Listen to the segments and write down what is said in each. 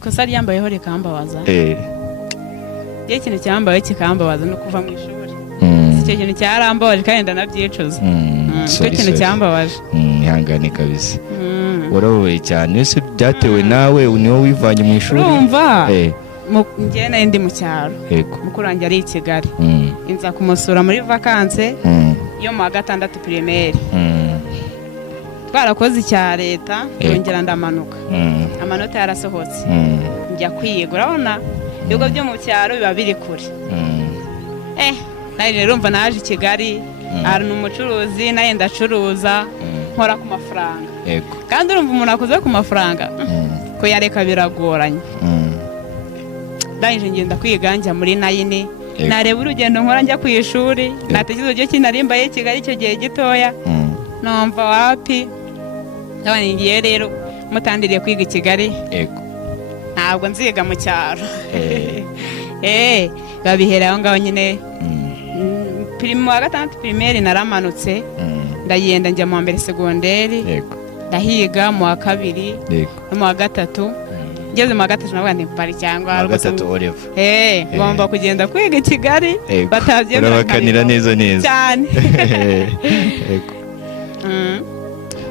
ikosa ryambayeho rikambabaza eh iyo ikintu cyambayeho kikambabaza no kuva mu ishuri icyo kintu cyarambabaje kandi ndanabyicuza icyo kintu cyambabaje ihangane kabisa warabaye cyane ese byatewe nawe niwe wivanye mu ishuri urumva njye nari ndi mu cyaro mukuru wanjye ari i Kigali inza kumusura muri vakanse yo mu wa gatandatu primaire twarakoze icya leta yongera ndamanuka amanota yarasohotse njya kwiga urabona ibigo byo mu cyaro biba biri kure naje urumva naje i Kigali ari n'umucuruzi naye ndacuruza nkora ku mafaranga kandi urumva umuntu akoze ku mafaranga ko yareka biragoranye ndangije ngenda kwiga njya muri 9 nareba urugendo nkora njya ku ishuri natekereje cyo kinarimbaye i Kigali icyo gihe gitoya numva wapi nabandi ngiye rero mutandiriye kwiga i Kigali ntabwo nziga mu cyaro babihera aho ngaho nyine mu wa gatandatu primaire naramanutse ndagenda njya mu wa mbere segonderi ndahiga mu wa kabiri no mu wa gatatu ngeze mu wa gatatu navuga nti pari cyangwa ngomba kugenda kwiga i Kigali batabyemera urabakanira neza cyane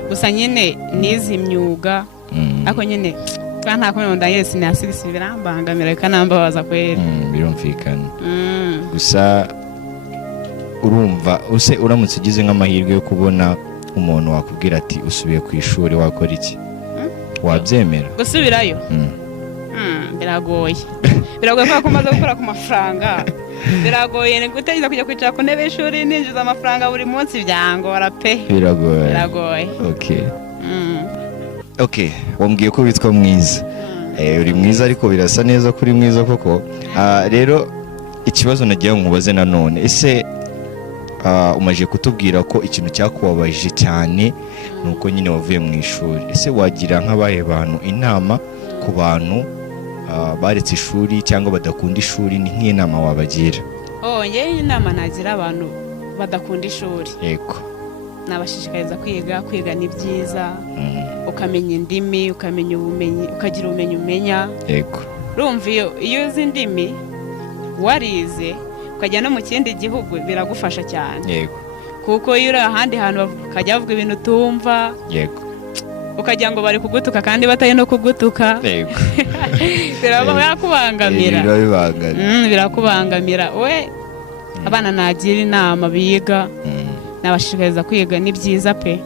gusa nyine nizi imyuga ariko nyine nta kumwe ndaye sinasibisi birambangamira bikanambabaza kwera birumvikana gusa urumva uramutse ugize nk'amahirwe yo kubona umuntu wakubwira ati usubiye ku ishuri wakora iki wabyemera gusubirayo biragoye kubera ko umaze gukora ku mafaranga biragoye gutegereza kujya kwicara ku ntebe y'ishuri ninjiza amafaranga buri munsi byangora pe biragoye okay wambwiye ko witwa Mwiza uri mwiza ariko birasa neza kuri mwiza koko rero ikibazo nagiye nkubaze nanone ese umaje kutubwira ko ikintu cyakubabaje cyane nuko nyine wavuye mu ishuri ese wagira nk'abahe bantu inama ku bantu baretse ishuri cyangwa badakunda ishuri ni nk'inama wabagira ngewe inama nagira abantu badakunda ishuri nabashishikariza kwiga ni byiza ukamenya indimi ukamenya ubumenyi ukagira ubumenyi umenya urumva iyo uzi indimi warize ukajya no mu kindi gihugu biragufasha cyane kuko iyo uri ahandi hantu ukajya bavuga ibintu utumva ukagira ngo bari kugutuka kandi batari no kugutuka birakubangamira we abana nagira inama biga nabashishikariza kwiga ni byiza pe